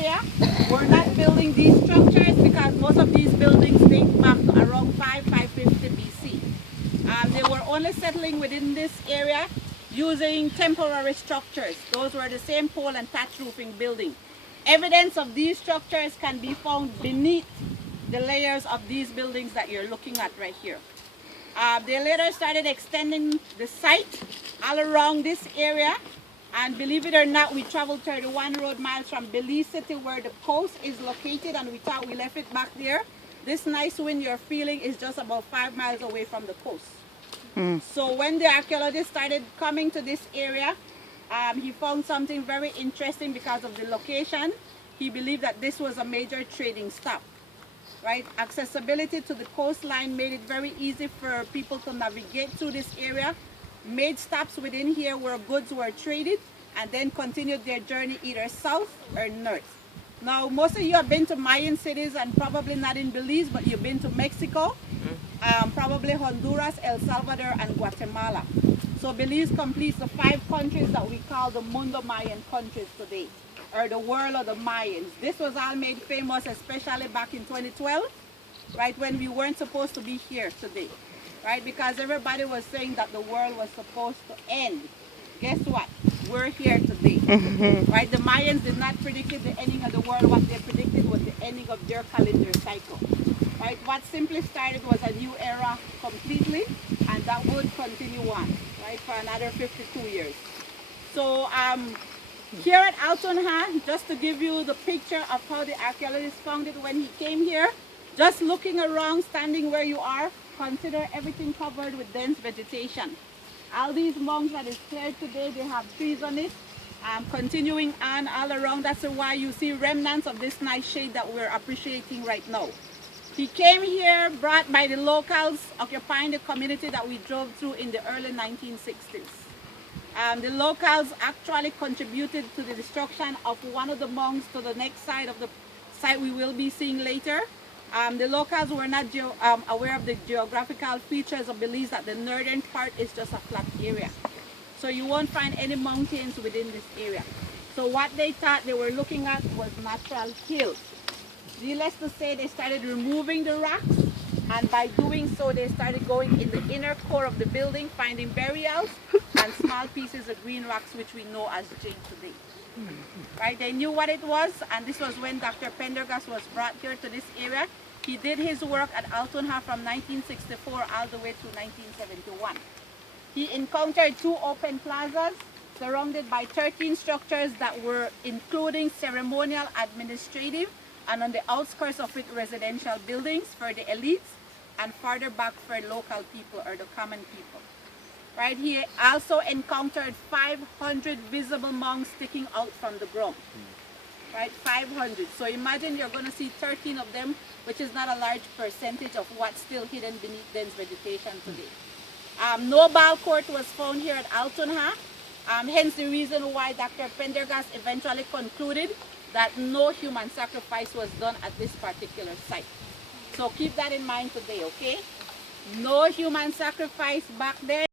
area were not building these structures because most of these buildings date back to around 550 BC. They were only settling within this area using temporary structures. Those were the same pole and thatch roofing building. Evidence of these structures can be found beneath the layers of these buildings that you're looking at right here. They later started extending the site all around this area, and believe it or not, we traveled 31 road miles from Belize City where the coast is located, and we thought we left it back there. This nice wind you're feeling is just about 5 miles away from the coast. So when the archaeologist started coming to this area, he found something very interesting because of the location. He believed that this was a major trading stop. Right? Accessibility to the coastline made it very easy for people to navigate through this area, made stops within here where goods were traded, and then continued their journey either south or north. Now, most of you have been to Mayan cities and probably not in Belize, but you've been to Mexico, probably Honduras, El Salvador, and Guatemala. So Belize completes the 5 countries that we call the Mundo Mayan countries today, or the world of the Mayans. This was all made famous, especially back in 2012, right, when we weren't supposed to be here today, right, because everybody was saying that the world was supposed to end. Guess what? We're here today, right? The Mayans did not predict the ending of the world. What they predicted was the ending of their calendar cycle, right? What simply started was a new era completely, and that would continue on, right, for another 52 years. So, here at Altun Ha, just to give you the picture of how the archaeologist found it when he came here, just looking around, standing where you are, consider everything covered with dense vegetation. All these mounds that is cleared today, they have trees on it, continuing on all around. That's why you see remnants of this nice shade that we're appreciating right now. He came here, brought by the locals occupying the community that we drove through in the early 1960s. The locals actually contributed to the destruction of one of the mounds to the next side of the site we will be seeing later. The locals were not aware of the geographical features of Belize, that the northern part is just a flat area. So you won't find any mountains within this area. So what they thought they were looking at was natural hills. Needless to say, they started removing the rocks, and by doing so, they started going in the inner core of the building, finding burials and small pieces of green rocks, which we know as jade today. Right? They knew what it was, and this was when Dr. Pendergast was brought here to this area. He did his work at Altun Ha from 1964 all the way to 1971. He encountered 2 open plazas surrounded by 13 structures that were including ceremonial, administrative, and on the outskirts of it, residential buildings for the elites, and farther back for local people or the common people. Right? He also encountered 500 visible mounds sticking out from the ground. Right? 500. So imagine you're going to see 13 of them, which is not a large percentage of what's still hidden beneath dense vegetation today. No ball court was found here at Altun Ha. Hence the reason why Dr. Pendergast eventually concluded that no human sacrifice was done at this particular site. So keep that in mind today, okay? No human sacrifice back there.